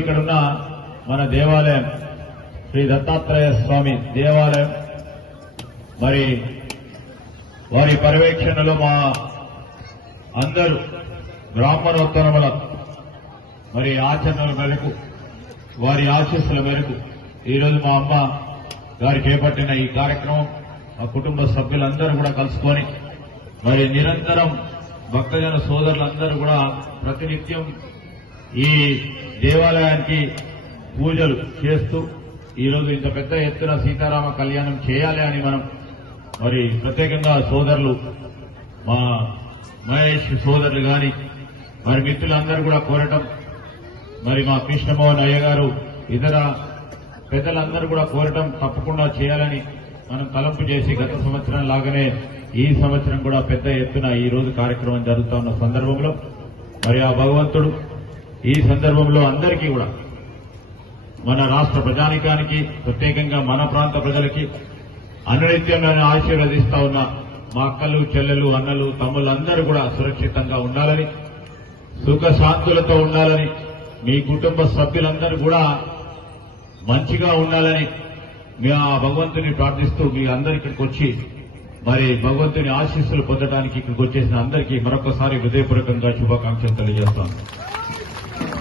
ఇక్కడున్న మన దేవాలయం శ్రీ దత్తాత్రేయ స్వామి దేవాలయం మరి వారి పర్యవేక్షణలో మా అందరూ బ్రాహ్మణోత్తరముల మరి ఆచరణల మేరకు వారి ఆశీస్సుల మేరకు ఈరోజు మా అమ్మ గారు చేపట్టిన ఈ కార్యక్రమం మా కుటుంబ సభ్యులందరూ కూడా కలుసుకొని మరి నిరంతరం భక్తజన సోదరులందరూ కూడా ప్రతినిత్యం ఈ దేవాలయానికి పూజలు చేస్తూ ఈరోజు ఇంత పెద్ద ఎత్తున సీతారామ కళ్యాణం చేయాలి అని మనం మరి ప్రత్యేకంగా సోదరులు మా మహేష్ సోదరులు గాని మరి మిత్రులందరూ కూడా కోరటం మరి మా కృష్ణమోహన్ అయ్య గారు ఇతర పెద్దలందరూ కూడా కోరటం తప్పకుండా చేయాలని మనం తలంపు చేసి గత సంవత్సరం లాగానే ఈ సంవత్సరం కూడా పెద్ద ఎత్తున ఈ రోజు కార్యక్రమం జరుగుతూ ఉన్న సందర్భంలో మరి ఆ భగవంతుడు ఈ సందర్భంలో అందరికీ కూడా మన రాష్ట్ర ప్రజానికానికి ప్రత్యేకంగా మన ప్రాంత ప్రజలకి అనునిత్యం ఆశీర్వదిస్తా ఉన్న మా అక్కలు చెల్లెలు అన్నలు తమ్ముళ్ళందరూ కూడా సురక్షితంగా ఉండాలని సుఖశాంతులతో ఉండాలని మీ కుటుంబ సభ్యులందరూ కూడా మంచిగా ఉండాలని మీ ఆ భగవంతుని ప్రార్థిస్తూ మీ అందరి ఇక్కడికి వచ్చి మరి భగవంతుని ఆశీస్సులు పొందడానికి ఇక్కడికి వచ్చేసిన అందరికీ మరొకసారి హృదయపూర్వకంగా శుభాకాంక్షలు తెలియజేస్తాను.